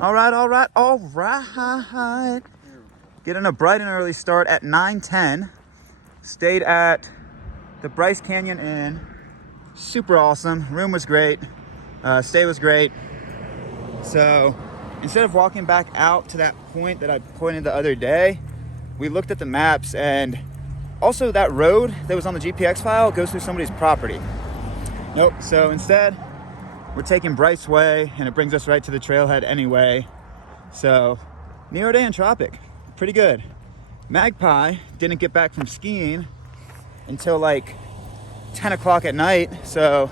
All right. Getting a bright and early start at 9:10. Stayed at the Bryce Canyon Inn. Super awesome. Room was great. Stay was great. So instead of walking back out to that point that I pointed the other day, we looked at the maps, and also that road that was on the GPX file goes through somebody's property. Nope. So instead, we're taking Bryce Way, and it brings us right to the trailhead anyway. So Nero Day in Tropic, pretty good. Magpie didn't get back from skiing until like 10 o'clock at night, so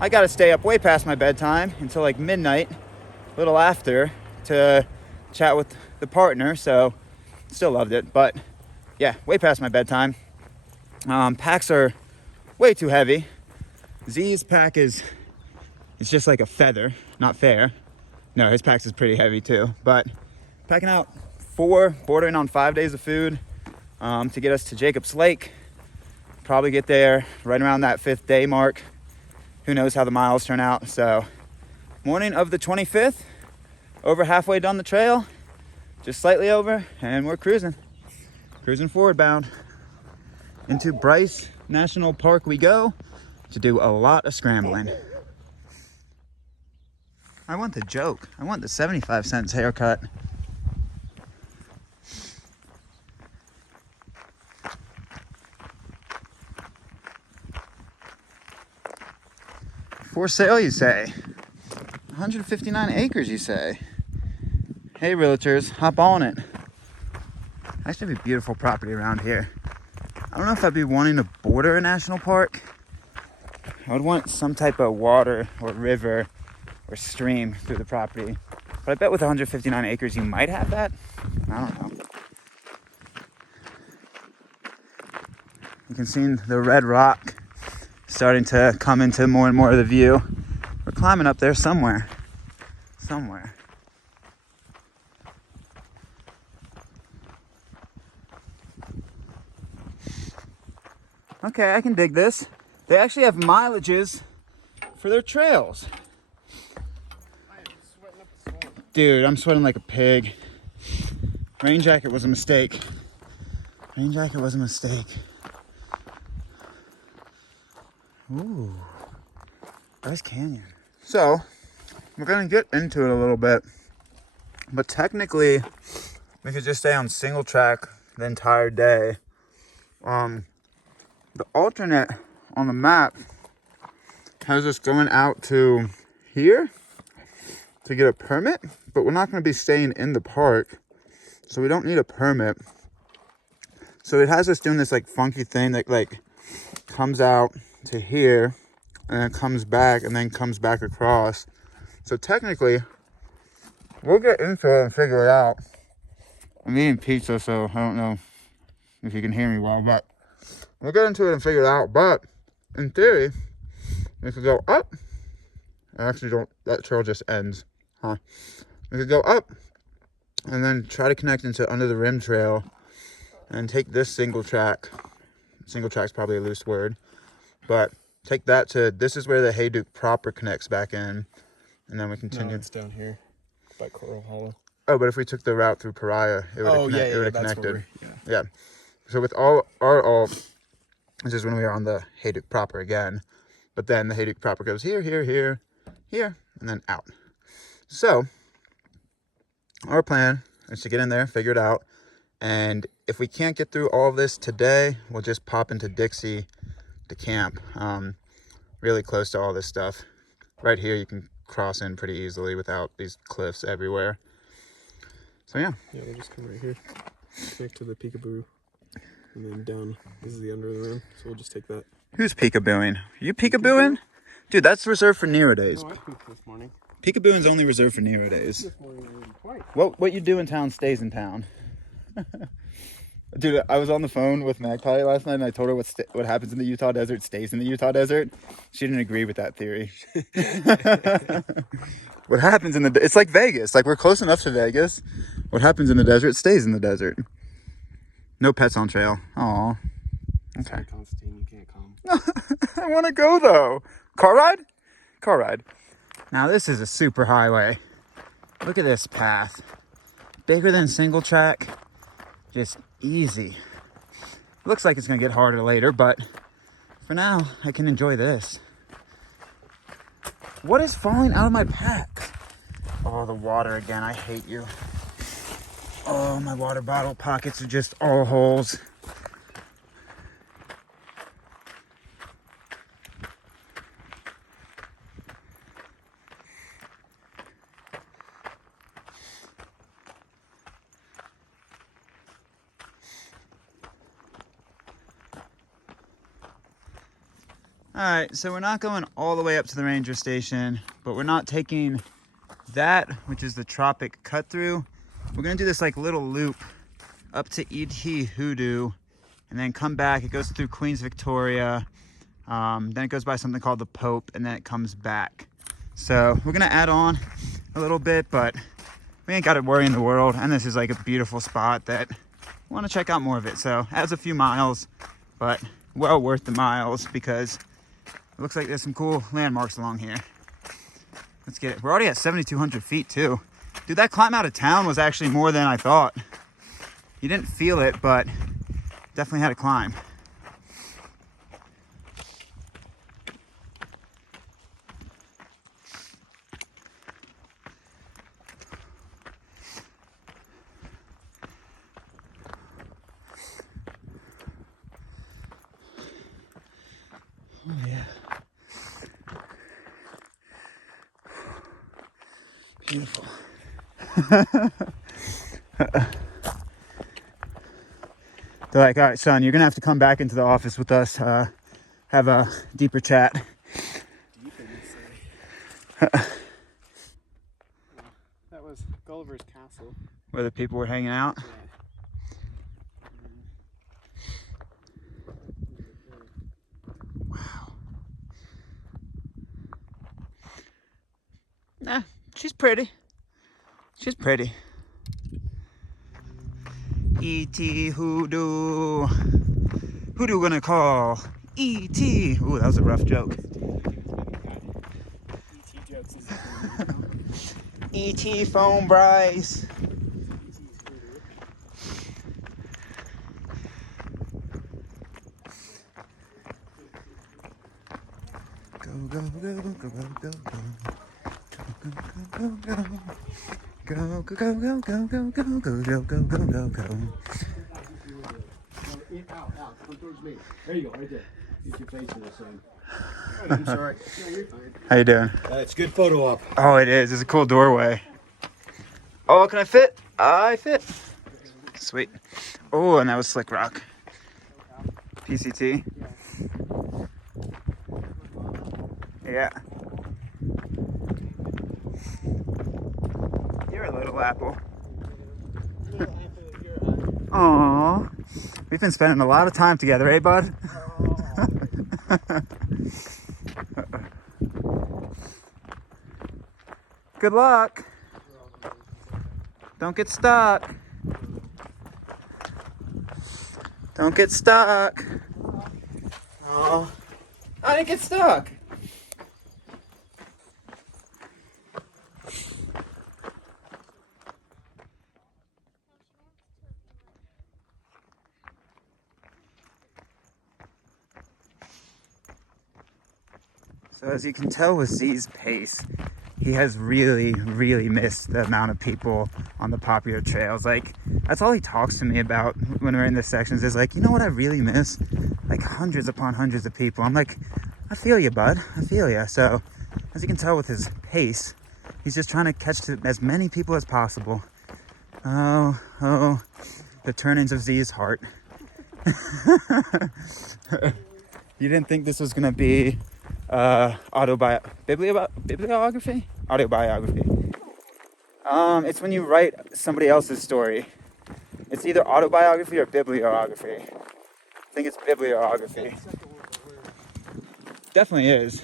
I got to stay up way past my bedtime until like midnight, a little after, to chat with the partner. So still loved it, but yeah, way past my bedtime. Packs are way too heavy. Z's pack is, it's just like a feather, not fair. No, his packs is pretty heavy too, but packing out 4, bordering on 5 days of food to get us to Jacobs Lake. Probably get there right around that 5th day mark. Who knows how the miles turn out. So morning of the 25th, over halfway down the trail, just slightly over, and we're cruising forward bound. Into Bryce National Park we go to do a lot of scrambling. I want the joke. I want the 75 cents haircut. For sale, you say? 159 acres, you say? Hey, realtors, hop on it. Actually, be beautiful property around here. I don't know if I'd be wanting to border a national park. I would want some type of water or river or stream through the property. But I bet with 159 acres, you might have that. I don't know. You can see the red rock starting to come into more and more of the view. We're climbing up there somewhere. Okay, I can dig this. They actually have mileages for their trails. Dude, I'm sweating like a pig. Rain jacket was a mistake. Ooh, Bryce Canyon. So, we're gonna get into it a little bit, but technically, we could just stay on single track the entire day. The alternate on the map has us going out to here to get a permit, but we're not going to be staying in the park, so we don't need a permit. So it has us doing this like funky thing that like comes out to here and then comes back and then comes back across. So technically, we'll get into it and figure it out. I'm eating pizza, so I don't know if you can hear me well, but we'll get into it and figure it out. But in theory, we could go up. I actually don't, that trail just ends. We could go up and then try to connect into Under the Rim Trail and take this single track. Single track's probably a loose word, but take that to, this is where the Hayduke proper connects back in, and then we continue. No, it's down here by Coral Hollow. Oh, but if we took the route through Pariah, it would have connected. Yeah. So with all our this is when we are on the Hayduke proper again, but then the Hayduke proper goes here, and then out. So our plan is to get in there, figure it out, and if we can't get through all of this today, we'll just pop into Dixie to camp, really close to all this stuff. Right here, you can cross in pretty easily without these cliffs everywhere. So yeah. Yeah, we'll just come right here, connect to the peekaboo, and then down. This is the Under the Rim, so we'll just take that. Who's peekabooing? You peekabooing? Dude, that's reserved for Nero days. No, I peeked this morning. Peekabooing's only reserved for Nero days. This morning I went twice. What you do in town stays in town. Dude, I was on the phone with Magpie last night, and I told her what happens in the Utah desert stays in the Utah desert. She didn't agree with that theory. What happens in the... It's like Vegas. Like, we're close enough to Vegas. What happens in the desert stays in the desert. No pets on trail. Aw. Okay. Constantine, you can't come. I want to go, though. Car ride? Car ride. Now, this is a super highway. Look at this path. Bigger than single track. Just easy. Looks like it's gonna get harder later, but for now, I can enjoy this. What is falling out of my pack? Oh, the water again. I hate you. Oh, my water bottle pockets are just all holes. All right, so we're not going all the way up to the ranger station, but we're not taking that, which is the Tropic cut through. We're gonna do this like little loop up to E.T.s Hoodoo, and then come back. It goes through Queens Victoria, then it goes by something called the Pope, and then it comes back. So we're gonna add on a little bit, but we ain't got a worry in the world, and this is like a beautiful spot that we want to check out more of it. So adds a few miles, but well worth the miles because it looks like there's some cool landmarks along here. Let's get it. We're already at 7,200 feet too. Dude, that climb out of town was actually more than I thought. You didn't feel it, but definitely had to climb. Oh yeah. Beautiful. They're like, all right, son, you're gonna have to come back into the office with us, have a deeper chat. That was Gulliver's Castle. Where the people were hanging out. Yeah. Wow. Nah, she's pretty. She's pretty. E.T.s Hoodoo. Hoodoo gonna call E.T. Ooh, that was a rough joke. E.T. jokes is E.T. phone Bryce. Go, go, go, go, go, go, go. Go, go, go, go. Go, go, go, go, go, go, go, go, go, go, go, go, go. Out, come towards me. There you go, right there. Get your face to the sun. Oh, I'm sorry. No, you're fine. How you doing? It's a good photo op. Oh, it is. It's a cool doorway. Oh, can I fit? I fit. Sweet. Oh, and that was Slick Rock. PCT. Yeah. You're a little apple. Aww. We've been spending a lot of time together, eh, bud? Good luck. Don't get stuck. Don't get stuck. Oh, I didn't get stuck. So as you can tell with Z's pace, he has really, really missed the amount of people on the popular trails. Like, that's all he talks to me about when we're in the sections is like, you know what I really miss? Like hundreds upon hundreds of people. I'm like, I feel you, bud. I feel you. So as you can tell with his pace, he's just trying to catch to as many people as possible. Oh, the turnings of Z's heart. You didn't think this was gonna be bibliography? Autobiography. It's when you write somebody else's story. It's either autobiography or bibliography. I think it's bibliography. Definitely is.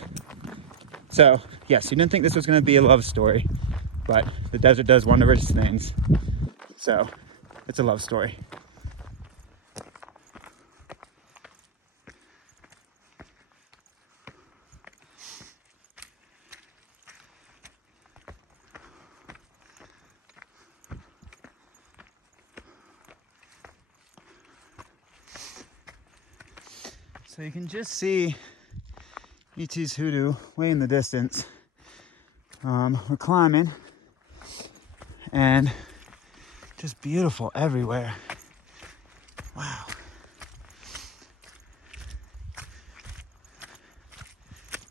So, yes, you didn't think this was going to be a love story, but the desert does wondrous things. So, it's a love story. So you can just see E.T.s Hoodoo way in the distance. We're climbing and just beautiful everywhere. Wow.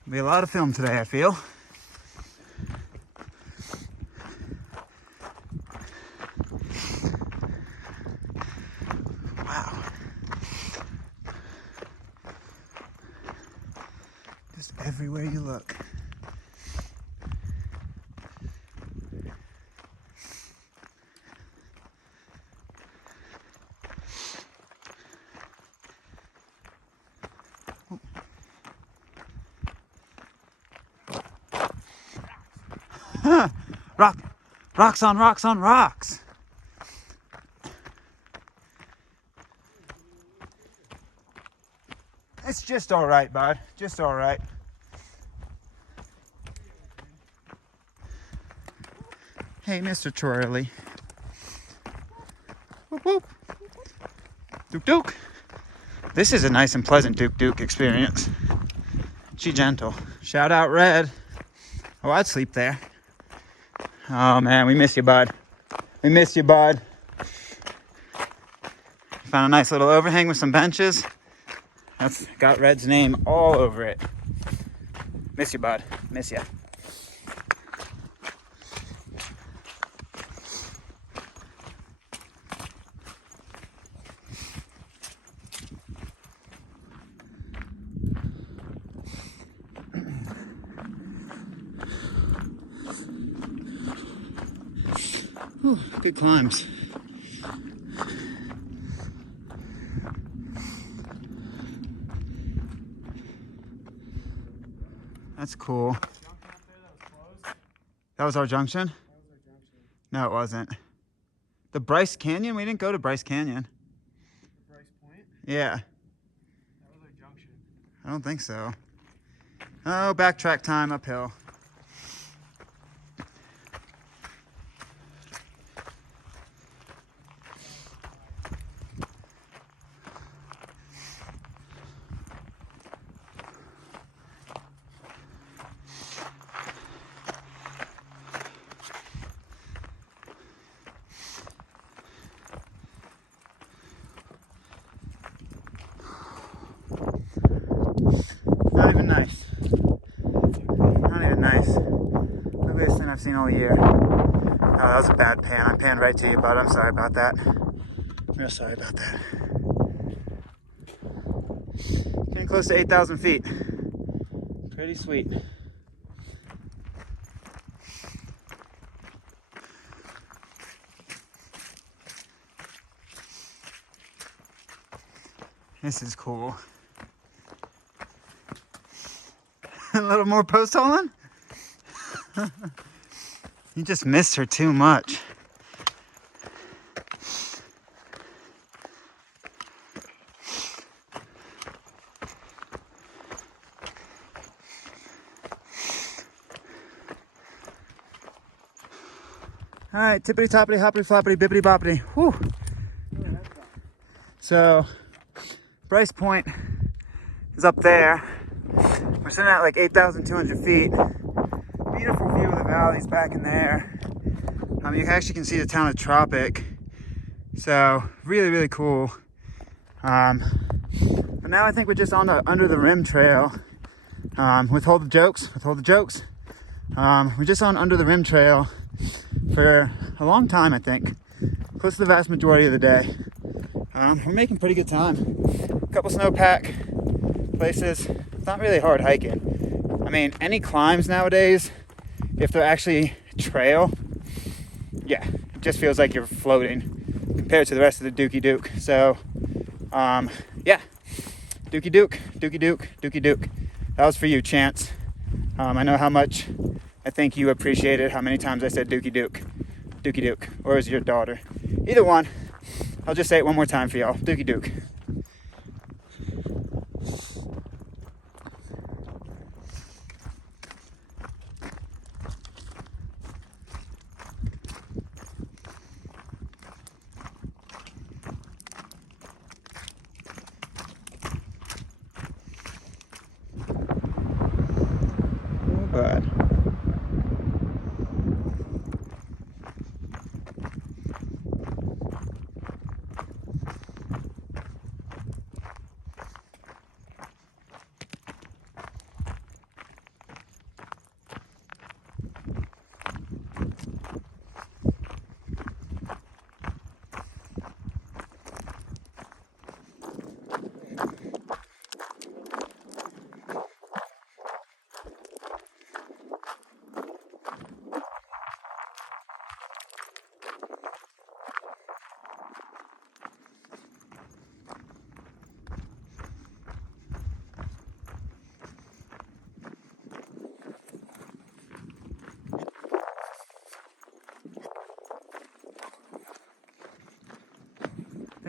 Be a lot of film today, I feel. Wow. Just everywhere you look. Rocks on rocks on rocks. It's just all right, bud. Just all right. Hey, Mr. Troy. Whoop whoop. Duke Duke. This is a nice and pleasant Duke Duke experience. She gentle. Shout out Red. Oh, I'd sleep there. Oh man, we miss you, bud. We miss you, bud. Found a nice little overhang with some benches. That's got Red's name all over it. Miss you, bud. Miss you. Whew, good climbs. That's cool. That was our junction? No, it wasn't. The Bryce Canyon? We didn't go to Bryce Canyon. Bryce Point? Yeah. That was our junction. I don't think so. Oh, backtrack time uphill. Not even nice. Not even nice. Ugliest thing I've seen all year. Oh, that was a bad pan. I panned right to you, bud. I'm sorry about that. Real sorry about that. Getting close to 8,000 feet. Pretty sweet. This is cool. A little more post holing? You just missed her too much. All right, tippity toppity hoppity floppity bippity boppity. Whew. So, Bryce Point is up there. We're sitting at like 8,200 feet. Beautiful view of the valleys back in there. You actually can see the town of Tropic. So, really, really cool. But now I think we're just on the Under the Rim Trail. Withhold the jokes. We're just on Under the Rim Trail for a long time, I think. Close to the vast majority of the day. We're making pretty good time. A couple snowpack places. It's not really hard hiking. I mean, any climbs nowadays, if they're actually trail, yeah, it just feels like you're floating compared to the rest of the Dookie Duke. So, yeah, Dookie Duke. That was for you, Chance. I know how much I think you appreciated how many times I said Dookie Duke, or is it your daughter? Either one. I'll just say it one more time for y'all. Dookie Duke.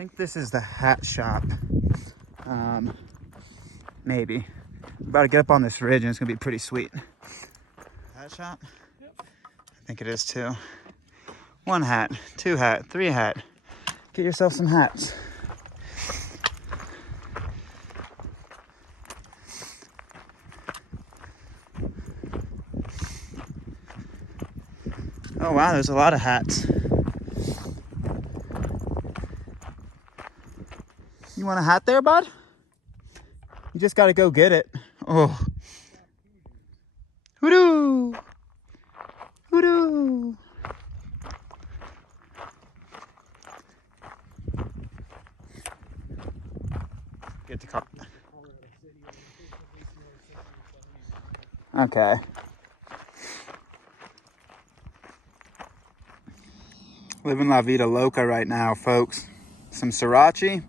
think this is the hat shop. Maybe. I'm about to get up on this ridge and it's gonna be pretty sweet. Hat shop? Yep. I think it is too. 1 hat, 2 hat, 3 hat. Get yourself some hats. Oh wow, there's a lot of hats. You want a hat there, bud? You just gotta go get it. Oh. Hoodoo! Hoodoo! Get the car. Okay. Living La Vida Loca right now, folks. Some sriracha,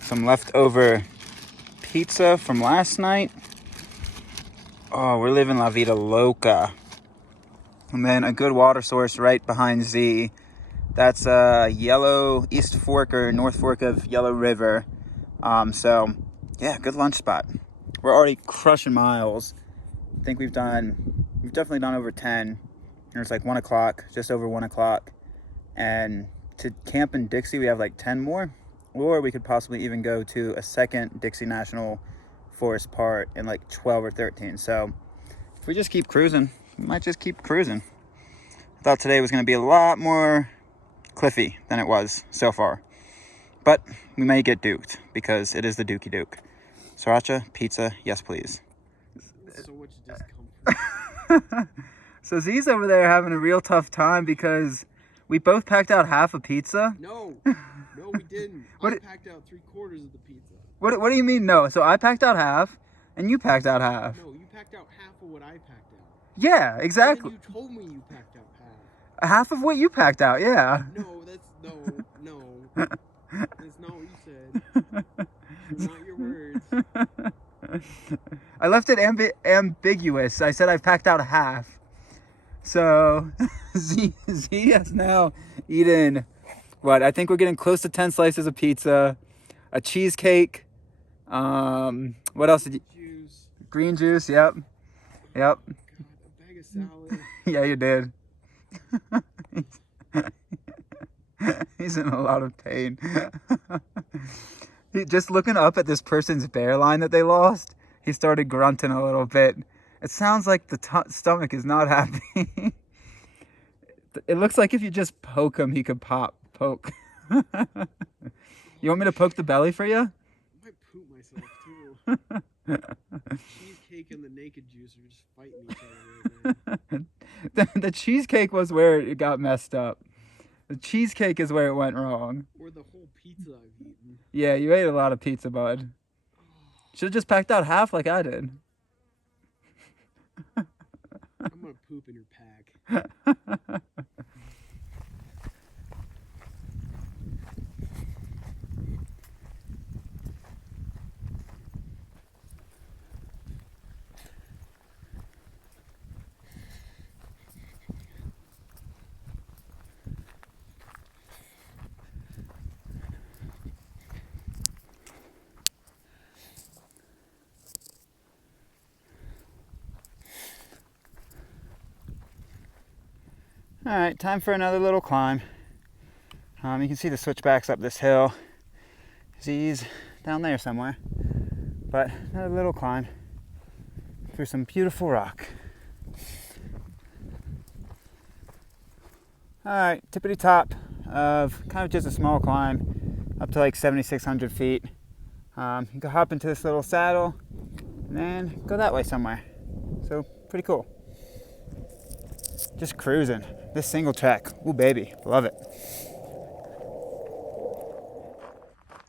some leftover pizza from last night. Oh, we're living La Vida Loca. And then a good water source right behind Z. That's Yellow East Fork or North Fork of Yellow River. So yeah, good lunch spot. We're already crushing miles. I think we've definitely done over 10. It's like 1 o'clock, just over 1 o'clock. And to camp in Dixie, we have like 10 more. Or we could possibly even go to a second Dixie National Forest part in like 12 or 13. So if we just keep cruising, we might just keep cruising. I thought today was going to be a lot more cliffy than it was so far. But we may get duked because it is the Dookie Duke. Sriracha, pizza, yes please. So much discomfort. So Z's over there having a real tough time because we both packed out half a pizza. No, we didn't. I packed out 3/4 of the pizza. What do you mean no? So I packed out half and you packed out half. No, you packed out half of what I packed out. Yeah, exactly. And you told me you packed out half. Half of what you packed out, yeah. No, no. That's not what you said. Not your words. I left it ambiguous. I said I packed out half. So Z has now eaten, what, I think we're getting close to 10 slices of pizza, a cheesecake, what else did you? Juice. Green juice, yep. God, a bag of salad. Yeah, you did. He's in a lot of pain. Just looking up at this person's bear line that they lost, he started grunting a little bit. It sounds like the stomach is not happy. It looks like if you just poke him, he could poke. You want me to poke the belly for you? I might poop myself too. Cheesecake and the naked juice are just fighting each other. The cheesecake was where it got messed up. The cheesecake is where it went wrong. Or the whole pizza I've eaten. Yeah, you ate a lot of pizza, bud. Should have just packed out half like I did. I'm gonna poop in your pack. All right, time for another little climb. You can see the switchbacks up this hill. Z's down there somewhere. But another little climb through some beautiful rock. All right, tippity top of kind of just a small climb up to like 7,600 feet. You can hop into this little saddle and then go that way somewhere. So pretty cool. Just cruising. This single track, ooh baby, love it.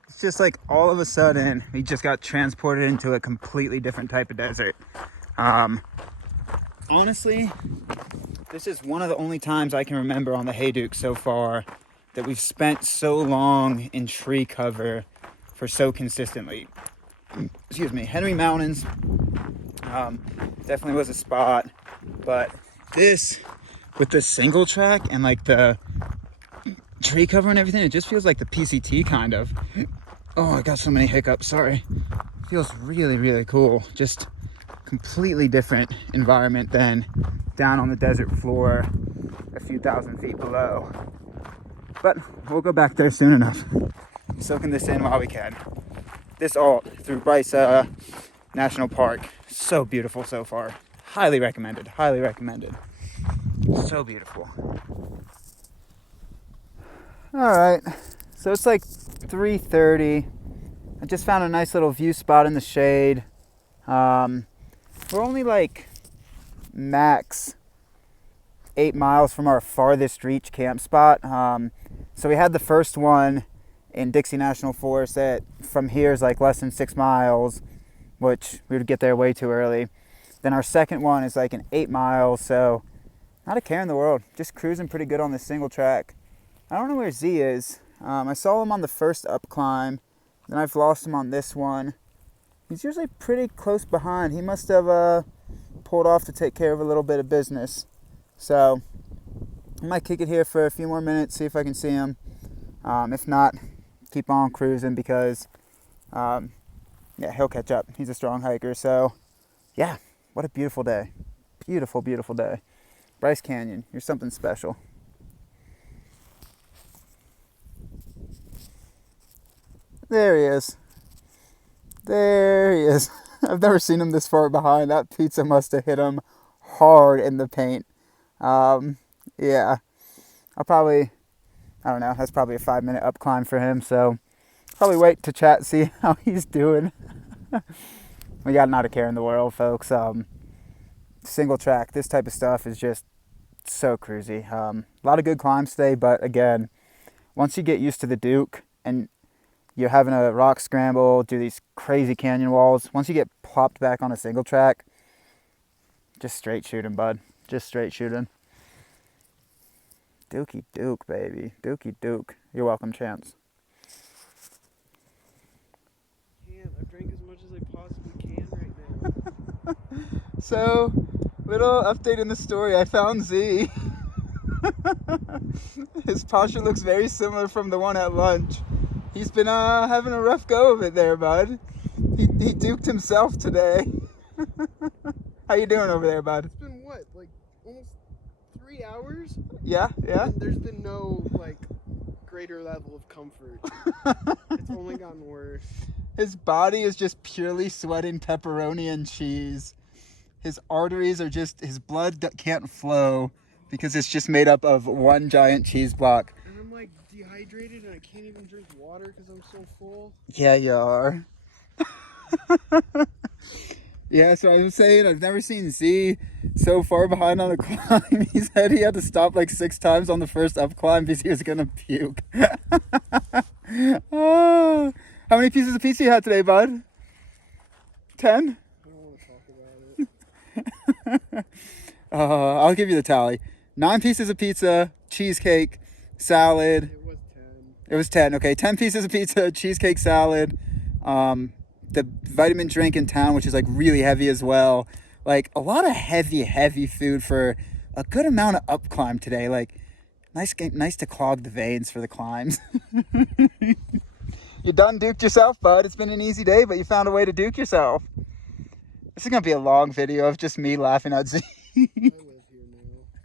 It's just like all of a sudden, we just got transported into a completely different type of desert. Honestly, this is one of the only times I can remember on the Hayduke so far that we've spent so long in tree cover for so consistently. Excuse me, Henry Mountains definitely was a spot, but this with the single track and like the tree cover and everything, it just feels like the PCT kind of. Oh, I got so many hiccups, sorry. Feels really, really cool. Just completely different environment than down on the desert floor a few thousand feet below. But we'll go back there soon enough. Soaking this in while we can. This all through Bryce National Park. So beautiful so far. Highly recommended. Highly recommended. So beautiful. All right. So it's like 3:30. I just found a nice little view spot in the shade. We're only like max 8 miles from our farthest reach camp spot. So we had the first one in Dixie National Forest that from here is like less than 6 miles, which we would get there way too early. Then our second one is like an 8 miles, so not a care in the world. Just cruising pretty good on this single track. I don't know where Z is. I saw him on the first up climb, then I've lost him on this one. He's usually pretty close behind. He must have pulled off to take care of a little bit of business. So I might kick it here for a few more minutes, see if I can see him. If not, keep on cruising because yeah, he'll catch up. He's a strong hiker. So yeah, what a beautiful day. Beautiful, beautiful day. Bryce Canyon, you're something special. There he is. There he is. I've never seen him this far behind. That pizza must have hit him hard in the paint. Yeah, I don't know, that's probably a 5-minute up climb for him, so probably wait to chat, see how he's doing. We got not a care in the world, folks. Single track, this type of stuff is just so cruisy. A lot of good climbs today, but again, once you get used to the Duke and you're having a rock scramble, do these crazy canyon walls, once you get plopped back on a single track, just straight shooting, bud. Just straight shooting. Dookie Duke, baby. Dookie Duke. You're welcome, Chance. I've drank as much as I possibly can right now. So, little update in the story. I found Z. His posture looks very similar from the one at lunch. He's been having a rough go of it there, bud. He duked himself today. How you doing over there, bud? It's been what, like almost 3 hours? Yeah. And there's been no like greater level of comfort. It's only gotten worse. His body is just purely sweating pepperoni and cheese. His arteries are just, his blood can't flow because it's just made up of one giant cheese block. And I'm like dehydrated and I can't even drink water because I'm so full. Yeah, you are. Yeah, so I was saying, I've never seen Z so far behind on a climb. He said he had to stop like 6 times on the first up climb because he was going to puke. Oh, how many pieces of pizza you had today, bud? 10? I don't want to talk about it. I'll give you the tally. 9 pieces of pizza, cheesecake, salad. It was 10. It was 10, okay. 10 pieces of pizza, cheesecake, salad. The vitamin drink in town, which is like really heavy as well. Like a lot of heavy food for a good amount of up climb today. Like nice to clog the veins for the climbs. You done duked yourself, bud. It's been an easy day, but you found a way to duke yourself. This is gonna be a long video of just me laughing at Z. I live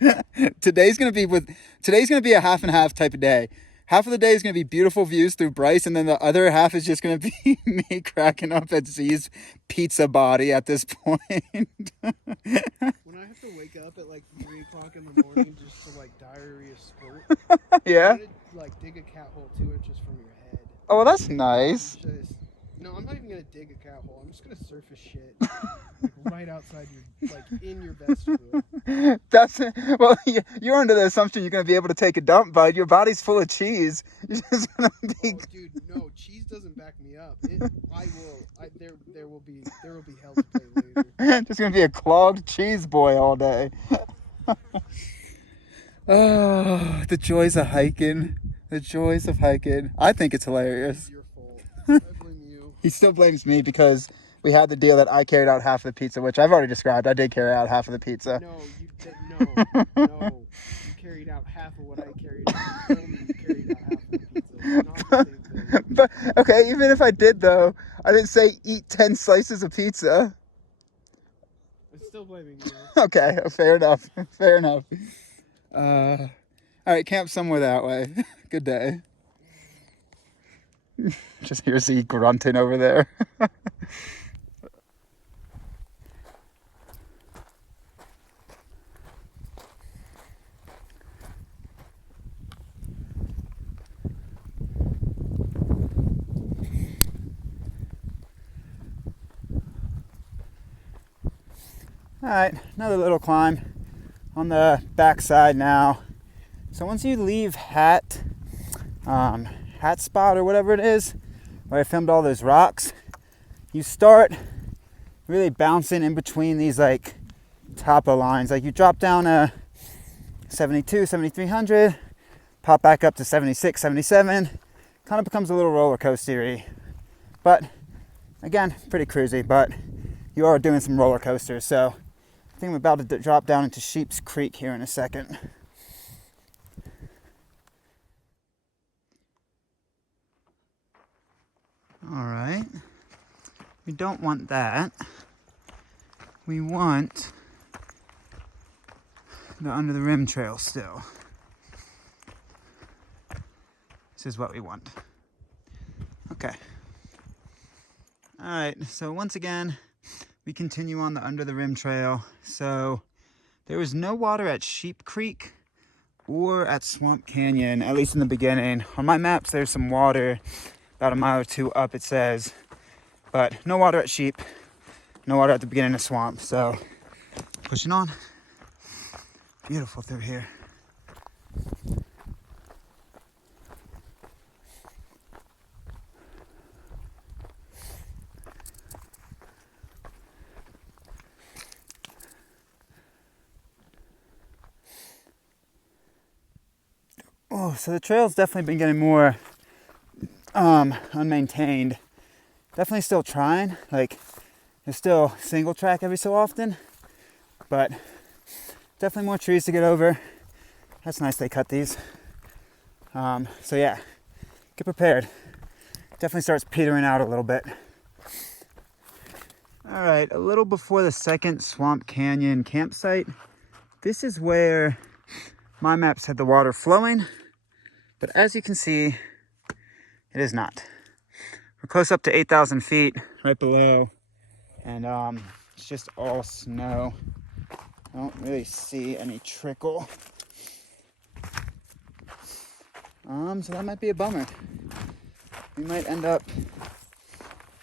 here now. Today's gonna be a half and half type of day. Half of the day is going to be beautiful views through Bryce, and then the other half is just going to be me cracking up at Z's pizza body at this point. When I have to wake up at like 3 o'clock in the morning just to like diarrhea spurt, Yeah? I'm gonna like dig a cat hole 2 inches from your head. Oh, well, that's nice. No, I'm not even gonna dig a cat hole. I'm just gonna surface shit like, right outside your, like in your vestibule. Well, you're under the assumption you're going to be able to take a dump, bud. Your body's full of cheese. You're just going to be... Oh, dude, no, cheese doesn't back me up. There will be hell to pay later. Just going to be a clogged cheese boy all day. Oh, the joys of hiking. The joys of hiking. I think it's hilarious. It's your fault. I blame you. He still blames me because we had the deal that I carried out half of the pizza, which I've already described. I did carry out half of the pizza. No, you did no. You carried out half of what I carried out. You told me you carried the same thing. But okay, even if I did though, I didn't say eat 10 slices of pizza. I'm still blaming you. Okay, fair enough. Fair enough. All right, camp somewhere that way. Good day. Just hear Z grunting over there. All right, another little climb on the backside now. So once you leave Hat Spot or whatever it is, where I filmed all those rocks, you start really bouncing in between these like topo lines. Like you drop down a 72, 7300, pop back up to 76, 77, kind of becomes a little roller coastery. But again, pretty cruisy, but you are doing some roller coasters. So I think I'm about to drop down into Sheep's Creek here in a second. All right, we don't want that. We want the Under the Rim Trail still. This is what we want. Okay. All right, so once again, we continue on the Under the Rim Trail. So there was no water at Sheep Creek or at Swamp Canyon, at least in the beginning. On my maps, there's some water about a mile or two up, it says, but no water at Sheep, no water at the beginning of Swamp. So pushing on. Beautiful through here. Oh, so the trail's definitely been getting more unmaintained. Definitely still trying. Like, there's still single track every so often, but definitely more trees to get over. That's nice they cut these. So yeah, get prepared. Definitely starts petering out a little bit. All right, a little before the second Swamp Canyon campsite. This is where my maps had the water flowing, but as you can see, it is not. We're close up to 8,000 feet right below, and it's just all snow. I don't really see any trickle. So that might be a bummer. We might end up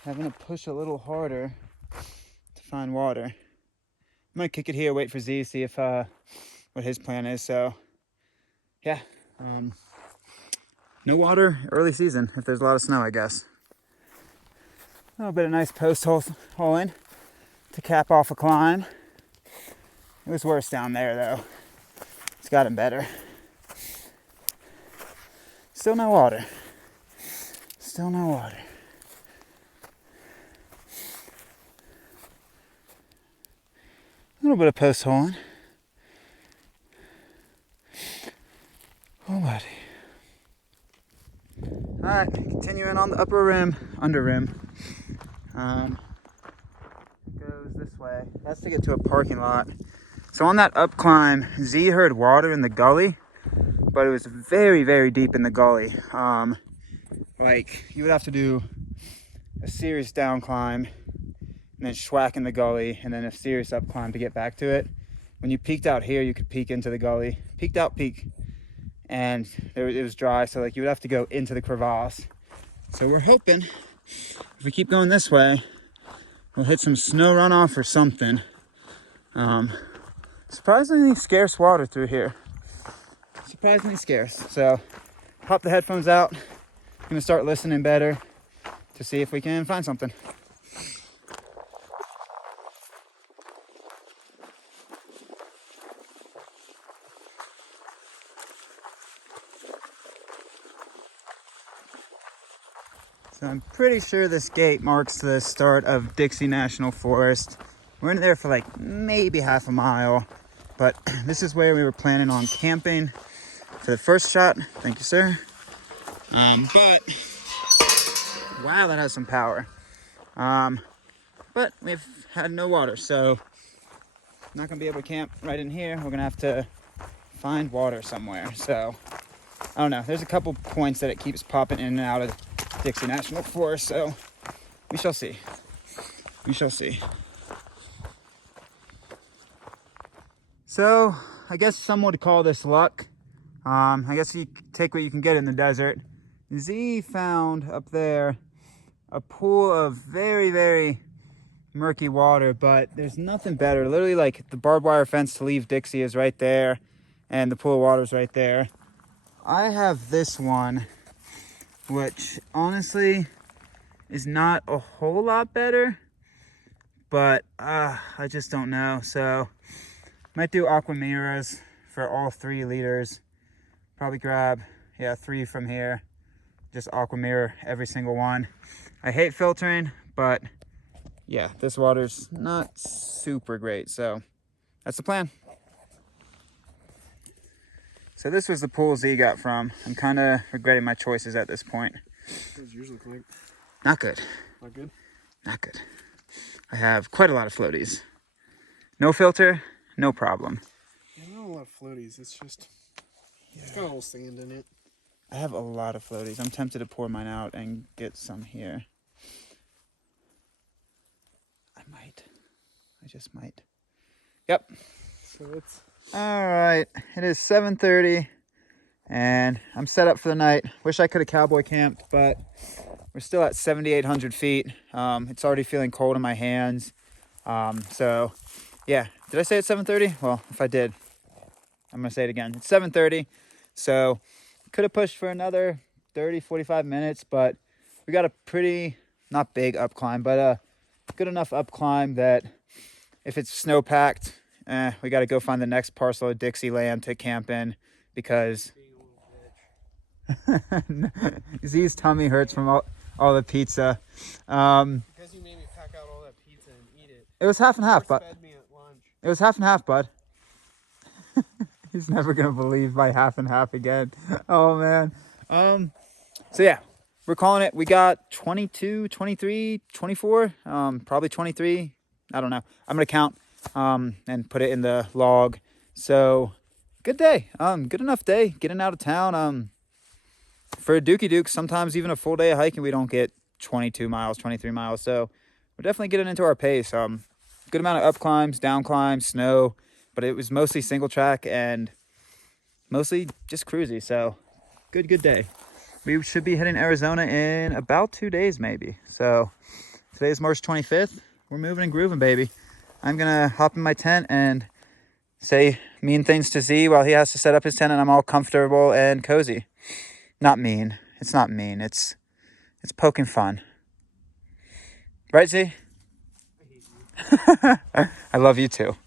having to push a little harder to find water. I'm gonna kick it here, wait for Z, see if what his plan is. So yeah, no water early season if there's a lot of snow, I guess. A little bit of nice post hole in to cap off a climb. It was worse down there though. It's gotten better. Still no water. Still no water. A little bit of post holing. Oh, buddy. All right, continuing on the upper rim, under rim. Goes this way. That's to get to a parking lot. So on that up climb, Z heard water in the gully, but it was very, very deep in the gully. Like you would have to do a serious down climb and then schwack in the gully and then a serious up climb to get back to it. When you peeked out here, you could peek into the gully, peeked out, peek, and it was dry. So like you would have to go into the crevasse. So we're hoping if we keep going this way, we'll hit some snow runoff or something. Surprisingly scarce water through here. Surprisingly scarce. So pop the headphones out. Gonna start listening better to see if we can find something. So I'm pretty sure this gate marks the start of Dixie National Forest. We're in there for like maybe half a mile, but this is where we were planning on camping for the first shot. Thank you, sir. But wow, that has some power. But we've had no water, so I'm not gonna be able to camp right in here. We're gonna have to find water somewhere. So I don't know. There's a couple points that it keeps popping in and out of Dixie National Forest, so we shall see. We shall see. So I guess some would call this luck. I guess you take what you can get in the desert. Z found up there a pool of very, very murky water, but there's nothing better. Literally, like, the barbed wire fence to leave Dixie is right there, and the pool of water is right there. I have this one, which honestly is not a whole lot better, but I just don't know. So might do aqua miras for all 3 liters. Probably grab 3 from here. Just aqua mirror every single one. I hate filtering, but yeah, this water's not super great, so that's the plan. So this was the pool Z got from. I'm kind of regretting my choices at this point. What does yours look like? Not good. Not good? Not good. I have quite a lot of floaties. No filter, no problem. Yeah, not a lot of floaties. It's just, it's got a little sand in it. I have a lot of floaties. I'm tempted to pour mine out and get some here. I might. I just might. Yep. So it's... All right. It is 7:30 and I'm set up for the night. Wish I could have cowboy camped, but we're still at 7,800 feet. It's already feeling cold in my hands. So yeah, did I say it's 7:30? Well, if I did, I'm gonna say it again. It's 7:30. So could have pushed for another 30, 45 minutes, but we got a pretty, not big up climb, but a good enough up climb that if it's snow packed, we got to go find the next parcel of Dixie land to camp in, because Z's tummy hurts from all the pizza. Because you made me pack out all that pizza and eat it. It was half and half, but Fed me at lunch. it was half and half, bud. He's never gonna believe by half and half again. Oh man. So yeah, we're calling it. We got 22, 23, 24, probably 23. I don't know. I'm gonna count and put it in the log. So good day. Good enough day getting out of town. For a dookie duke, sometimes even a full day of hiking, we don't get 22 miles, 23 miles. So we're definitely getting into our pace. Good amount of up climbs, down climbs, snow, but it was mostly single track and mostly just cruisy. So good day. We should be hitting Arizona in about 2 days, maybe. So today is March 25th. We're moving and grooving, baby. I'm gonna hop in my tent and say mean things to Z while he has to set up his tent, and I'm all comfortable and cozy. Not mean. It's not mean. It's poking fun. Right, Z? I hate you. I love you too.